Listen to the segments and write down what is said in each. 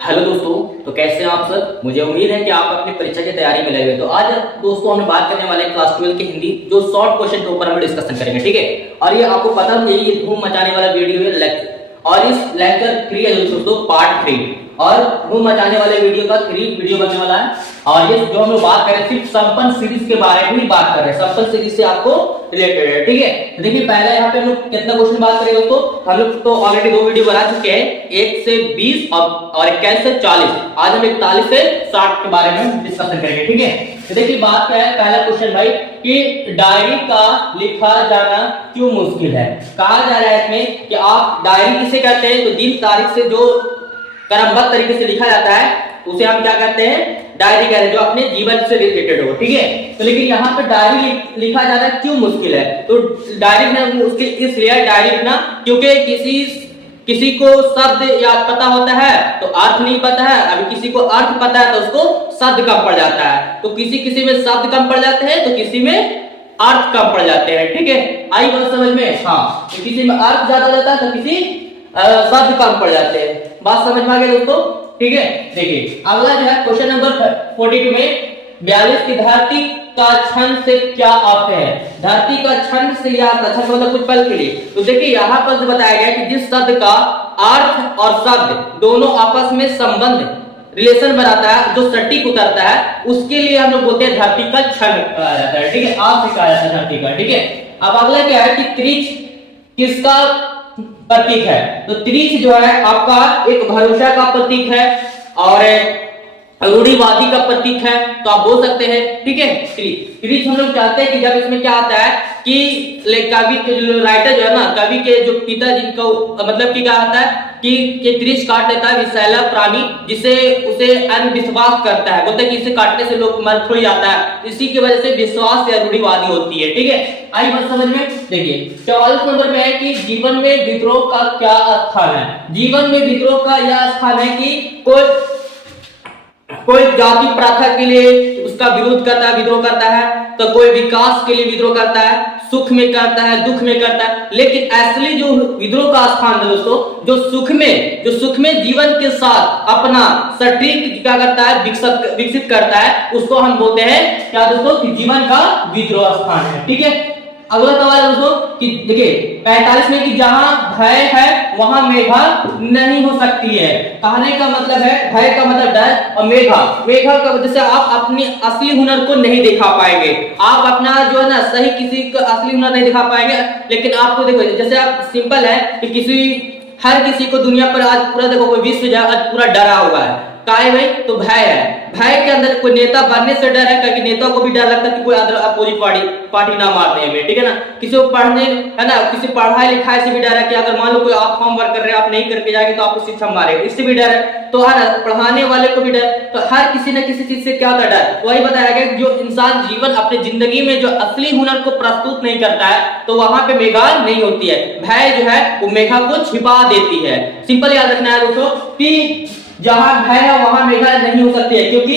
Hello दोस्तों, तो कैसे हैं आप सब। मुझे उम्मीद है कि आप अपनी परीक्षा की तैयारी में लगे हुए। तो आज दोस्तों हम बात करने वाले हैं क्लास 12 की हिंदी जो शॉर्ट क्वेश्चन के ऊपर हम डिस्कशन करेंगे, ठीक है। और ये आपको पता है ये धूम मचाने वाला वीडियो है लेक्चर, और इस लेक्चर 3 है दोस्तों, पार्ट 3 और धूम मचाने वाले वीडियो का 3 वीडियो बनने वाला है। और ये जो हम लोग बात करें सिर्फ संपन्न सीरीज के बारे में ही बात कर रहे हैं, संपन्न सीरीज से आपको रिलेटेड है, ठीक है। तो देखिए पहले यहाँ पे हम लोग कितना क्वेश्चन बात करेंगे दोस्तों। हम लोग तो ऑलरेडी 2 वीडियो बना चुके हैं, 1 से 20 और 21 से 40। आज हम 41 से 60 के बारे में डिस्कशन करेंगे, ठीक है। तो देखिए बात क्या है, पहला क्वेश्चन भाई कि डायरी का लिखा जाना क्यों मुश्किल है। कहा जा रहा है इसमें कि आप डायरी किसे कहते हैं, तो दिन तारीख से जो क्रमबद्ध तरीके से लिखा जाता है उसे हम क्या कहते हैं, डायरी कहते हैं, जो अपने जीवन से रिलेटेड हो, ठीक है। तो लेकिन यहाँ पे डायरी लिखा जाना क्यों मुश्किल है, तो डायरी में उसके इसलिए डायरी लिखना क्योंकि किसी को शब्द याद पता होता है तो अर्थ नहीं पता है, अभी किसी को अर्थ पता है तो उसको शब्द कम पड़ जाता है। तो किसी में शब्द कम पड़ जाते हैं तो किसी में अर्थ कम पड़ जाते हैं, ठीक है। आई बात समझ में। हाँ, तो किसी में अर्थ ज्यादा हो जाता है तो किसी शब्द कम पड़ जाते हैं। बात समझ में आ गई दोस्तों, ठीक है। देखिए अगला जो है क्वेश्चन नंबर 42 में 42 की धरती का छंद से क्या अर्थ है। धरती का छंद से या छंद मतलब कुछ पल के लिए। तो देखिए यहाँ पर बताया गया कि जिस शब्द का अर्थ और शब्द दोनों आपस में संबंध रिलेशन बनाता है, जो सटीक उतरता है, उसके लिए हम लोग बोलते हैं धरती का छंद कहा जाता है, ठीक है। अर्थ कहा जाता है धरती का, ठीक है। अब अगला क्या है कि त्रिच किसका प्रतीक है। तो त्रिच जो है आपका एक भरोसा का प्रतीक है और रूढ़िवादी का प्रतीक है, तो आप बोल सकते हैं, ठीक है। त्रिच हम लोग चाहते हैं कि जब इसमें क्या आता है कि कवि के जो राइटर जो है ना, कवि के जो पिताजी को मतलब कि क्या आता है कि त्रिच काट लेता है विषैला प्राणी, जिसे उसे अंधविश्वास करता है, बोलते हैं कि इसे काटने से लोग मर थोड़ी जाता है, इसी की वजह से विश्वास या रूढ़िवादी होती है, ठीक है। आई बात समझ में। देखिए 44 नंबर में है कि जीवन में विद्रोह का क्या स्थान है। जीवन में विद्रोह का यह स्थान है कि कोई जाति प्रथा के लिए उसका विरोध करता है, विद्रोह करता है, तो कोई विकास के लिए विद्रोह करता है, सुख में करता है, दुख में करता है। लेकिन असली जो विद्रोह का स्थान है दोस्तों, जो सुख में जीवन के साथ अपना सटीक क्या करता है, विकसित करता है, उसको हम बोलते हैं क्या दोस्तों, कि जीवन का विद्रोह स्थान है, ठीक है। अगला सवाल है दोस्तों कि देखिए 45 में कि जहां भय है वहां मेघा नहीं हो सकती है। कहने का मतलब है भय का मतलब डर, और मेघा का वजह से आप अपनी असली हुनर को नहीं दिखा पाएंगे। आप अपना जो है ना सही किसी का असली हुनर नहीं दिखा पाएंगे। लेकिन आपको देखो जैसे आप सिंपल है कि हर किसी को दुनिया पर आज पूरा देखो कोई विश्व आज पूरा डरा हुआ है, काहे भाई, तो भय है। भय के अंदर कोई नेता बनने से डर है, क्योंकि नेता को भी डर लगता है कि कोई अपोजिट पार्टी ना मार दे हमें, ठीक है ना। किसी को पढ़ने है ना, किसी पढ़ाई लिखाई से भी डर है कि अगर मान लो कोई आप फॉर्म वर्क कर रहे हैं, आप नहीं करके जाएंगे तो आपको शिक्षा मारेगा, इससे भी डर है। तो है ना, पढ़ाने वाले को भी डर। तो हर किसी न किसी चीज से क्या होता है, डर। वही बताया गया कि जो इंसान जीवन अपनी जिंदगी में जो असली हुनर को प्रस्तुत नहीं करता है तो वहां पे मेघा नहीं होती है। भय जो है वो मेघा को छिपा देती है। सिंपल याद रखना है दोस्तों कि जहां भय है वहां मेघा नहीं हो सकती है, क्योंकि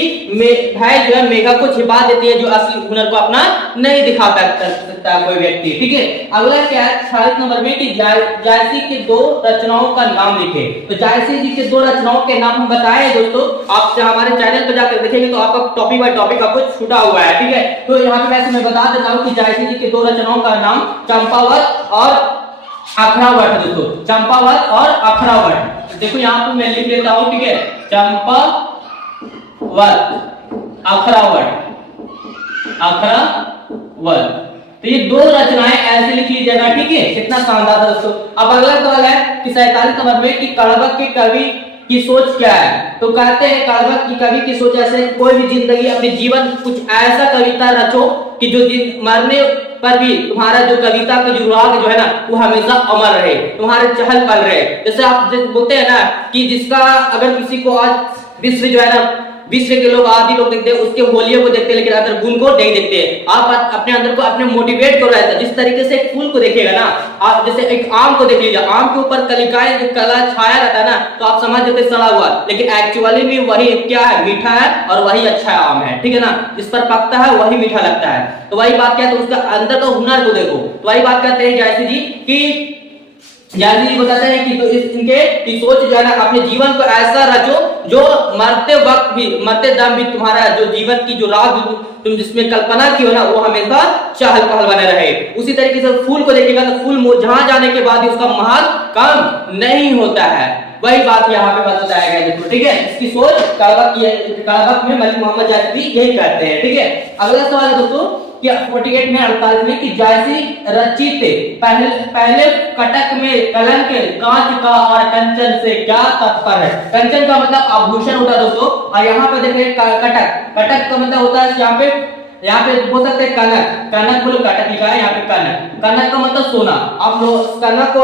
भय जो है मेघा को छिपा देती है, जो असली हुनर को अपना नहीं दिखा सकता कोई व्यक्ति, ठीक है। अगला क्या है 46 नंबर में कि जायसी के 2 रचनाओं का नाम लिखे। तो जायसी जी के 2 रचनाओं के नाम हम बताए दोस्तों, आप हमारे चैनल पर जाकर देखेंगे तो आपका टॉपिक बाय टॉपिक आपको छूटा हुआ है, ठीक है। तो यहाँ पे वैसे मैं बता देता हूँ कि जायसी जी के 2 रचनाओं का नाम चंपावत और अखरावट दोस्तो't, चंपावत और अखरावट। देखो यहाँ पे मैं लिख लेता हूँ, ठीक है, चंपावत अखरावट। तो ये 2 रचनाएं ऐसे लिख लीजिएगा, ठीक है। कितना शानदार है दोस्तों। अब अगला सवाल है कि 47 नंबर में कि कड़वक के कवि की सोच क्या है। तो कहते हैं कड़वक की कवि की सोच ऐसे, कोई भी जिंदगी अपने जीवन कुछ ऐसा कविता रचो कि जो मरने पर भी तुम्हारा जो कविता का जो राग जो है ना वो हमेशा अमर रहे, तुम्हारे चहल पल रहे। जैसे आप बोलते हैं ना कि जिसका अगर किसी को आज विश्व जो है ना, विश्व के लोग आदि लोग देखते हैं, उसके होलियों को देखते हैं, लेकिन अंदर गुण को नहीं देखते हैं। आप अपने अंदर को अपने मोटिवेट करो ऐसा, जिस तरीके से एक फूल को देखिएगा ना, आप जैसे एक आम को देख लीजिए, आम के ऊपर कलिकाएं जो कला छाया रहता है ना, तो आप समझ जाते सड़ा हुआ, लेकिन एक्चुअली में वही क्या है, मीठा है और वही अच्छा आम है, ठीक है ना। जिस पर पकता है वही मीठा लगता है। तो वही बात क्या है, तो उसका अंदर का हुनर को देखो। तो वही बात कहते हैं जयसी जी कि जैसे ये बताते हैं कि तो इनके की सोच जो है ना, अपने जीवन को ऐसा रचो जो मरते वक्त भी, मरते दम भी तुम्हारा जो जीवन की जो राह तुम जिसमें कल्पना की हो ना, वो हमेशा चहल पहल बने रहे। उसी तरीके से फूल को देखिएगा तो फूल जहां जाने के बाद भी उसका महक कम नहीं होता है। वही बात यहाँ पे बताया गया है, ठीक है। इसकी सोच कालबक में मलिक मोहम्मद जायसी यही कहते हैं, ठीक है। अगला सवाल है दोस्तों कि 48 में 48 में कि जायसी रचित पहले कटक में कलंक कांच का और कंचन से क्या तात्पर्य है। कंचन का मतलब आभूषण होता है दोस्तों, और यहाँ पे देखिए कटक का मतलब होता है यहाँ पे बोल सकते हैं कनक बोलो, कटक लिखा है यहाँ पे कनक का मतलब सोना। आप लोग कनक को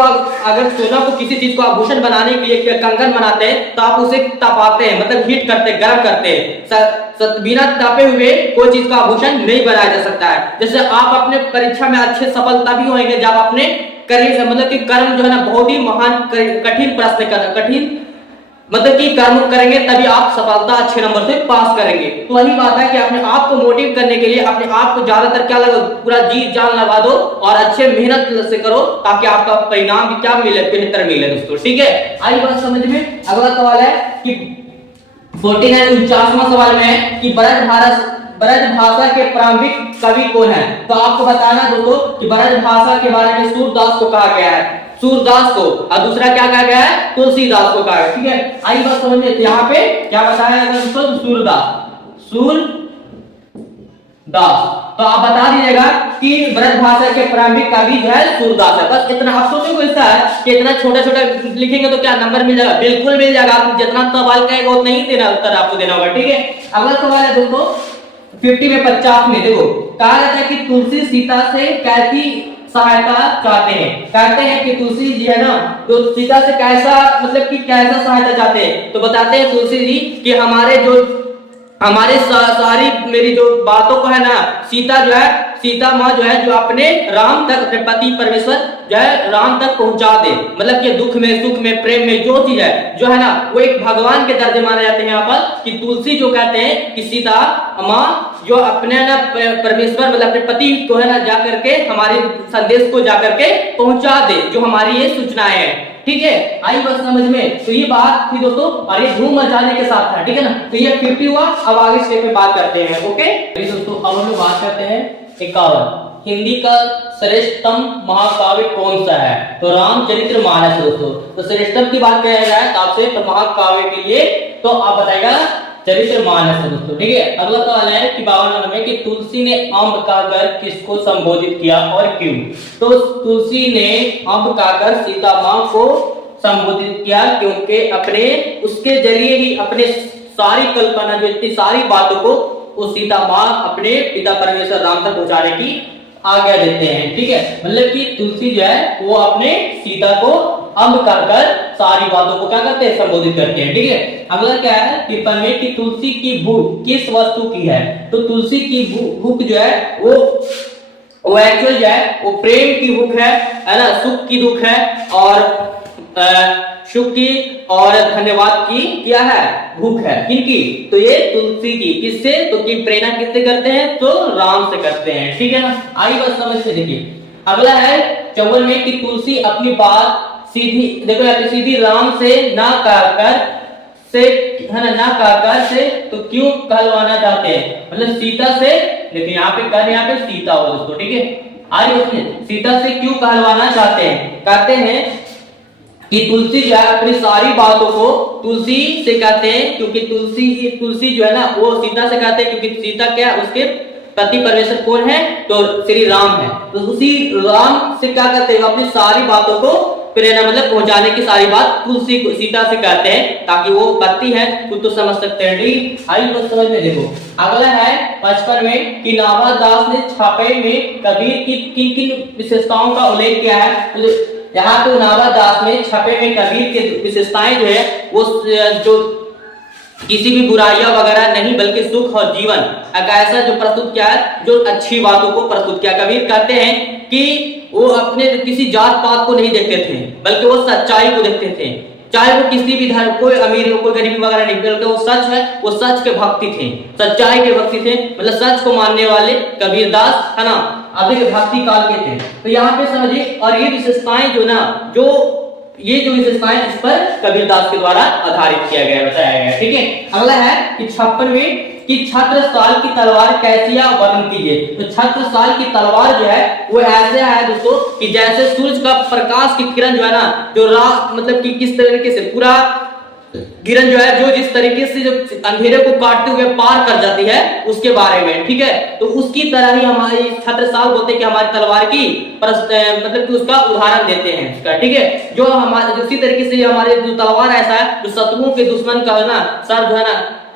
अगर सोना को किसी चीज को आभूषण बनाने के लिए कंगन बनाते हैं तो आप उसे तपाते हैं, मतलब हीट करते हैं, गर्म करते हैं। बिना तापे हुए कोई चीज का आभूषण नहीं बनाया जा सकता है। जैसे आप अपने परीक्षा में अच्छे सफलता भी होंगे जब आपने मतलब कि कर्म जो है ना बहुत ही महान कठिन प्रश्न कठिन मतलब कि कर्म करेंगे तभी आप सफलता अच्छे नंबर से पास करेंगे। तो वही बात है कि अपने आप को मोटिव करने के लिए अपने आप को ज्यादातर क्या लगा, पूरा जी जान लगा दो और अच्छे मेहनत से करो ताकि आपका परिणाम भी क्या मिले, बेहतर मिले दोस्तों, ठीक है। आई बात समझ में। अगला सवाल है कि 49वां सवाल में है कि ब्रज भाषा के प्रारंभिक कवि कौन है। तो आपको बताना दोस्तों कि ब्रज भाषा के बारे में सूरदास को कहा गया है, सूरदास को, और दूसरा क्या कहा गया है, तुलसीदास को कहा गया, ठीक है। आई बात समझ में। यहाँ पे क्या बताया गया दोस्तों, सूरदास। तो आप बता दीजिएगा कि ब्रज भाषा के प्रारंभिक कवि जो है सूरदास है। बस इतना आप सोचो ऐसा है कि इतना छोटा छोटा लिखेंगे तो क्या नंबर मिल जाएगा, बिल्कुल मिल जाएगा। आप जितना सवाल कहेगा उतना ही देना उत्तर आपको देना होगा, ठीक है। अगला सवाल है दोस्तों 50 में 50 में देखो, कहा जाता है कि तुलसी सीता से कैसी सहायता चाहते हैं। कहते हैं कि तुलसी जी है ना, तो सीता से कैसा मतलब कि कैसा सहायता चाहते हैं। तो बताते हैं तुलसी जी कि हमारे सारी मेरी जो बातों को है ना, सीता माँ जो है जो अपने राम तक, अपने पति परमेश्वर जो है राम तक पहुंचा दे। मतलब कि दुख में, सुख में, प्रेम में जो चीज है जो है ना, वो एक भगवान के दर्जे माने जाते हैं। यहाँ पर कि तुलसी जो कहते हैं कि सीता माँ जो अपने ना परमेश्वर मतलब अपने पति को है ना जा करके हमारे संदेश को जा करके पहुंचा दे, जो हमारी ये सूचनाएं हैं, ठीक है। आई बात समझ में। तो ये बात थी दोस्तों, और ये धूम मचाने के साथ था, ठीक है ना। तो ये 50 हुआ। अब आगे स्टेप में बात करते हैं, ओके दोस्तों। अब हम लोग बात करते हैं 51, हिंदी का श्रेष्ठतम महाकाव्य कौन सा है। तो रामचरितमानस दोस्तों। तो श्रेष्ठतम की बात किया जाए तो आपसे तो महाकाव्य के लिए तो आप बताएगा चरितमानस है दोस्तों, ठीक है। अगला सवाल है कि 52 में कि तुलसी ने अम्ब कहकर किसको संबोधित किया और क्यों। तो तुलसी ने अम्ब कहकर सीता माँ को संबोधित किया क्योंकि अपने उसके जरिए ही अपने सारी कल्पना जो इतनी सारी बातों को वो सीता माँ अपने पिता परमेश्वर राम तक पहुंचाने की आज्ञा देते हैं, ठीक है। मतलब कि तुलसी जो है वो अपने सीता को अम्ब कहकर सारी बातों को क्या करते हैं, संबोधित करते हैं, ठीक है। अगला क्या है 53 में कि तुलसी की भूख किस वस्तु की है। तो तुलसी की भूख जो है वो एक्चुअल जो है वो प्रेम की भूख है ना, सुख की दुख है, और सुख की और धन्यवाद की क्या है, भूख है। किनकी, तो ये तुलसी की। किससे, तो की प्रेरणा किससे करते हैं, तो राम से करते हैं, ठीक है ना। आई बस समझ से देखिए। अगला है 54 में कि तुलसी अपनी बात सीधी, देखो यहाँ सीधी राम से ना कहकर से है ना कहकर से तो क्यों कहलवाना चाहते हैं। मतलब सीता से, देखिए यहाँ पे सीता हो दोस्तों, ठीक है। आज उसमें सीता से क्यों कहलवाना चाहते हैं, कहते हैं कि तुलसी जो है अपनी सारी बातों को तुलसी से कहते हैं, क्योंकि तुलसी जो है ना वो सीता से कहते हैं, क्योंकि सीता क्या उसके पति परमेश्वर कौन है, तो श्री राम है। तो उसी राम से क्या कहते हैं, अपनी सारी बातों को प्रेरणा मतलब पहुंचाने की सारी बात तुलसी को सीता से कहते हैं, ताकि वो पति है खुद तो समझ सकते हैं, ठीक। आई बात समझ में देखो। अगला है 55 में कि नाभादास दास ने छापे में कबीर की किन किन विशेषताओं का उल्लेख किया है। यहाँ तो नाभादास दास ने छापे में कबीर की विशेषताएं जो है वो जो किसी भी बुराइयां वगैरह नहीं बल्कि सुख और जीवन ऐसा जो प्रस्तुत किया है, जो अच्छी बातों को प्रस्तुत किया। कबीर कहते हैं कि वो अपने किसी जात पात को नहीं देखते थे, बल्कि वो सच्चाई को देखते थे। चाहे वो किसी भी धर्म, कोई अमीर हो कोई गरीब वगैरह नहीं, बल्कि वो सच है, वो सच के भक्ति थे, सच्चाई के भक्ति थे, मतलब सच को मानने वाले कबीरदास है ना। अब देखिए भक्ति काल के थे, तो यहाँ पे समझिए, और ये विशेषताएं जो ना, ये जो विशेषताएं इस पर कबीरदास के द्वारा आधारित किया गया, बताया गया। ठीक है, अगला है कि 56वें कि छत्रसाल की तलवार कैसी है वर्णन कीजिए। तो छत्रसाल की तलवार जो है वो ऐसे है दोस्तों कि जैसे सूरज का प्रकाश की किरण जो है ना, जो मतलब कि किस तरीके से पूरा किरण जो है जो जिस तरीके से जो अंधेरे को काटते हुए पार कर जाती है उसके बारे में। ठीक है, तो उसकी तरह ही हमारी छत्रसाल बोलते हैं कि हमारी तलवार की मतलब कि उसका उदाहरण देते हैं उसका। ठीक है, जो हमारे उसी तरीके से हमारे जो तलवार ऐसा है जो शत्रुओं के दुश्मन का ना सर जो है ना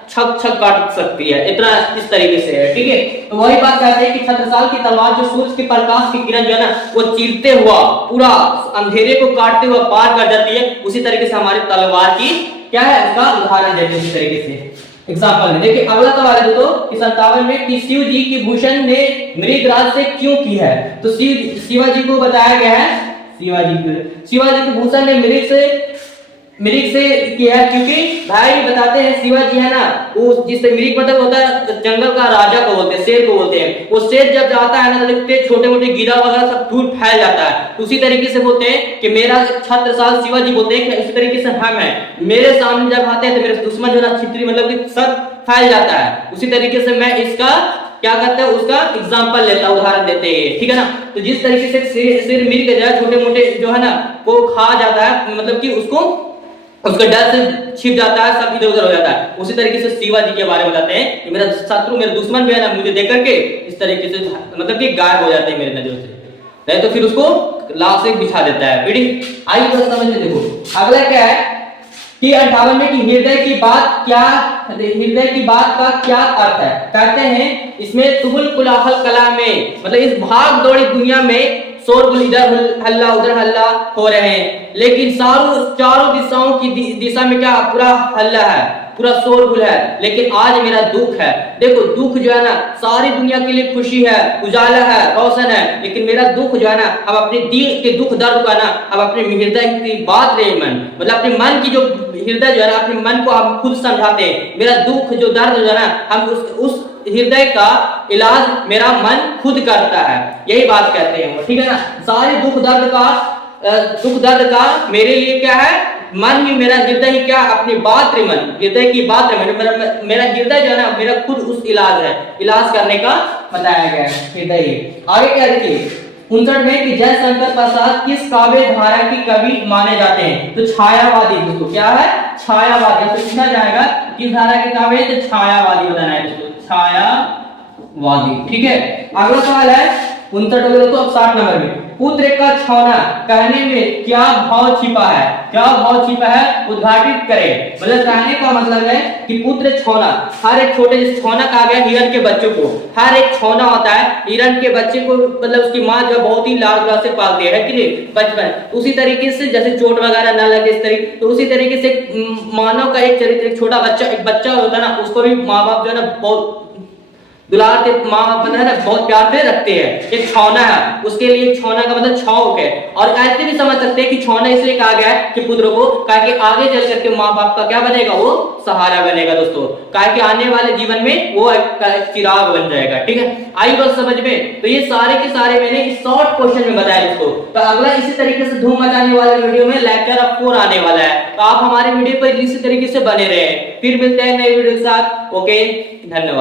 छक छक काट सकती है, इतना इस तरीके से है। ठीक है, तो वही बात कहते हैं कि छत्रसाल की तलवार जो सूरज के प्रकाश की किरण जो है ना वो चीरते हुआ पूरा अंधेरे को काटते हुआ पार कर जाती है, उसी तरीके से हमारी तलवार की क्या है उसका उदाहरण देते हैं इस तरीके से एग्जांपल में। देखिए अगला सवाल है दोस्तों 57 में कि शिव जी की भूषण ने मृगराज से क्यों की है। तो शिवाजी को बताया गया है, शिवाजी की भूषण ने मृग से किया है, क्योंकि भाई बताते हैं शिवाजी है ना वो जिससे मृग मतलब होता है जंगल का राजा को बोलते हैं, शेर को बोलते हैं। वो शेर जब जाता है ना तो देखते छोटे मोटे गिरा वगैरह सब दूर फैल जाता है, उसी तरीके से बोलते हैं कि मेरा छत्रसाल शिवाजी बोलते हैं कि इसी तरीके से हम है, मेरे सामने जब आते हैं तो मेरे दुश्मन जो ना छितरी मतलब कि सब फैल जाता है, उसी तरीके से मैं इसका क्या करते हैं उसका एग्जाम्पल लेता उदाहरण देते हैं। ठीक है ना, तो जिस तरीके से शेर मृग जो है छोटे मोटे जो है ना वो खा जाता है, मतलब कि उसका डर से छिप जाता है, सब इधर उधर हो जाता है, उसी तरीके से शिवाजी के बारे में बताते हैं कि मेरा शत्रु मेरे दुश्मन भी है ना मुझे देख करके इस तरीके से मतलब कि गायब हो जाते हैं मेरे नजरों से, नहीं तो फिर उसको लाश से बिछा देता है। आइए तो समझ में देखो अगला क्या है कि 58 में कि हृदय की बात का क्या अर्थ है। कहते हैं इसमें तुमुल कुलाहल कला में, मतलब इस भाग दौड़ी दुनिया में शोरगुल इधर हल्ला उधर हल्ला हो रहे हैं, लेकिन चारों दिशाओं की दिशा में क्या पूरा हल्ला है, पूरा शोरगुल है, लेकिन आज मेरा दुख है। देखो दुख जो है ना सारी दुनिया के लिए खुशी है, उजाला है, रोशन है, लेकिन मेरा दुख जो है ना अब अपने दिल के दुख दर्द का ना अब अपने हृदय की बात रहे मन, मतलब अपने मन की जो हृदय जो है ना अपने मन को हम खुद समझाते हैं। मेरा दुख जो दर्द जो है ना हम उस हृदय का इलाज मेरा मन खुद करता है, यही बात कहते हैं। ठीक है ना, सारे दुख दर्द का मेरे लिए क्या है मन ही, मेरा हृदय ही क्या अपनी बात रे मन, हृदय की बात रे मन, मेरा हृदय जो है ना मेरा खुद उस इलाज करने का बताया गया है हृदय। आगे क्या देखिए 59 में कि जयशंकर प्रसाद किस काव्य धारा की कवि माने जाते हैं। तो छायावादी दोस्तों, क्या है छायावादी, तो पूछा जाएगा किस धारा के काव्य, तो छायावादी बताना है दोस्तों, छायावादी। ठीक है, अगला सवाल है 59 तो अब 60 नंबर में पुत्र का छौना कहने में क्या भाव छिपा है, उद्घाटित करें। मतलब कहने का मतलब है कि पुत्र छौना, हर एक छोटे जैसे छौना कहा गया हिरण के बच्चों को, हर एक छौना होता है हिरण के बच्चे को, मतलब उसकी माँ जो बहुत ही लाड प्यार से पालती है कि नहीं बचपन, उसी तरीके से जैसे चोट वगैरह ना लगे इस तरीके, तो उसी तरीके से मानव का एक चरित्र, एक छोटा बच्चा, एक बच्चा होता है ना उसको भी माँ बाप जो है ना बहुत दुलार के माँ बाप है ना बहुत प्यार से रखते हैं। एक छौना है, उसके लिए छौना का मतलब छौक है, और ऐसे भी समझ सकते हैं कि छौना इसलिए कहा गया है कि पुत्र को, कि आगे चल करके माँ बाप का क्या बनेगा, वो सहारा बनेगा दोस्तों, कि आने वाले जीवन में वो एक चिराग बन जाएगा। ठीक है, आई बात समझ में। तो ये सारे के सारे मैंने इस शॉर्ट क्वेश्चन में बताया दोस्तों। तो अगला इसी तरीके से धूम मचाने वाले वीडियो में लेक्चर 4 आने वाला है, तो आप हमारे वीडियो पर इसी तरीके से बने रहे। फिर मिलते हैं नए वीडियो के साथ। ओके, धन्यवाद।